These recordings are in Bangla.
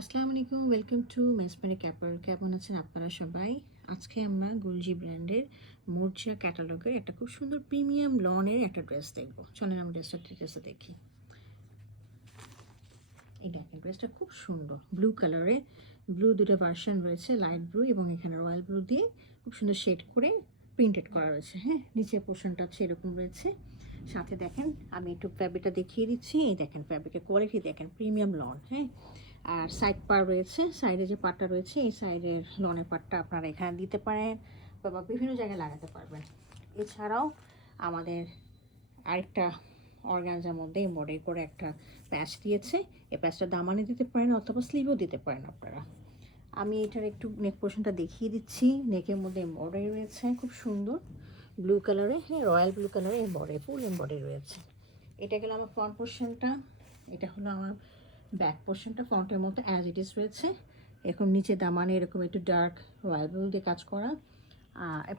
আসসালামু আলাইকুম, ওয়েলকাম টু মেসমেরিক অ্যাপারেল। কেমন আছেন আপনারা সবাই? আজকে আমরা গুলজি ব্র্যান্ডের মোর্চা ক্যাটালগের একটা খুব সুন্দর প্রিমিয়াম লনের একটা ড্রেস দেখবো। চলেন আমরা ড্রেসটা দেখি। এই দেখেন, ড্রেসটা খুব সুন্দর ব্লু কালারে, ব্লু দুটো ভার্সন রয়েছে, লাইট ব্লু এবং এখানে রয়্যাল ব্লু দিয়ে খুব সুন্দর শেড করে প্রিন্টেড করা রয়েছে। হ্যাঁ, নিচের পোর্শনটা হচ্ছে এরকম রয়েছে। সাথে দেখেন, আমি একটু ফ্যাব্রিকটা দেখিয়ে দিচ্ছি। এই দেখেন, ফ্যাব্রিকের কোয়ালিটি দেখেন, প্রিমিয়াম লন। হ্যাঁ, আর সাইড পার রয়েছে, সাইডে যে পাটটা রয়েছে এই সাইডের লনের পাটটা আপনারা এখানে দিতে পারেন বা বিভিন্ন জায়গায় লাগাতে পারবেন। এছাড়াও আমাদের আরেকটা অর্গানজার মধ্যে এমব্রয়ডারি করে একটা প্যাচ দিয়েছে। এই প্যাচটা দামানে দিতে পারেন অথবা স্লিভও দিতে পারেন আপনারা। আমি এটার একটু নেক পোর্শনটা দেখিয়ে দিচ্ছি। নেকের মধ্যে এমব্রয়ডারি রয়েছে খুব সুন্দর ব্লু কালারে, হ্যাঁ রয়্যাল ব্লু কালারে এমব্রয়ডারি, ফুল এমব্রয়ডারি রয়েছে। এটা গেল আমার ফ্রন্ট পোর্শনটা। এটা হলো আমার ব্যাক পোর্শনটা। ফ্রন্টের মতো অ্যাজ ইট ইজ রয়েছে। এখন নিচে দামানে এরকম একটু ডার্ক রয়্যাল ব্লু দিয়ে কাজ করা,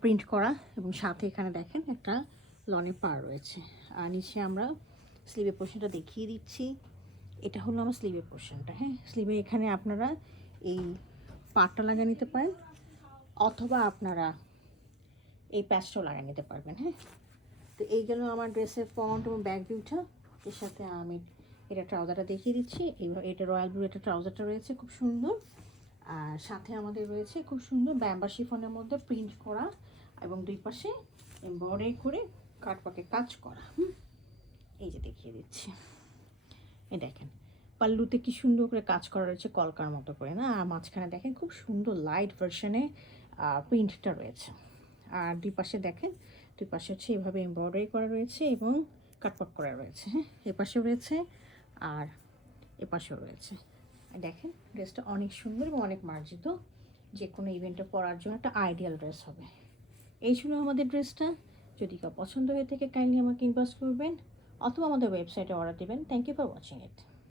প্রিন্ট করা, এবং সাথে এখানে দেখেন একটা লনের পার রয়েছে। আর নিচে আমরা স্লিভের পোর্শনটা দেখিয়ে দিচ্ছি। এটা হলো আমার স্লিভের পোর্শনটা। হ্যাঁ, স্লিভে এখানে আপনারা এই পাটটা লাগিয়ে নিতে পারেন অথবা আপনারা এই প্যাচটাও লাগিয়ে নিতে পারবেন। হ্যাঁ, তো এই গেল আমার ড্রেসের ফ্রন্ট এবং ব্যাক ভিউটা। এর সাথে আমি এটা ট্রাউজারটা দেখিয়ে দিচ্ছি। এইবার এটা রয়্যাল ব্লু এটা ট্রাউজারটা রয়েছে খুব সুন্দর। আর সাথে আমাদের রয়েছে খুব সুন্দর ব্যাম্বা শিফনের মধ্যে প্রিন্ট করা এবং দুই পাশে এমব্রয়ডারি করে কাটওয়ার্কে কাজ করা। এই যে দেখিয়ে দিচ্ছি। এই দেখেন, পাল্লুতে কি সুন্দর করে কাজ করা রয়েছে কলকার মতো করে, না? আর মাঝখানে দেখেন খুব সুন্দর লাইট ভার্সনে প্রিন্টটা রয়েছে। আর দুই পাশে দেখেন, দুই পাশে হচ্ছে এভাবে এমব্রয়ডারি করা রয়েছে এবং কাটওয়ার্ক করা রয়েছে। হ্যাঁ, এ পাশেও রয়েছে আর এ পাশেও রয়েছে। দেখেন, ড্রেসটা অনেক সুন্দর এবং অনেক মার্জিত, যে কোনো ইভেন্টে পরার জন্য একটা আইডিয়াল ড্রেস হবে। এই ছিল আমাদের ড্রেসটা। যদি কেউ পছন্দ হয়ে থাকে কাইন্ডলি আমাকে ইনবক্স করবেন অথবা আমাদের ওয়েবসাইটে অর্ডার দেবেন। Thank you for watching it.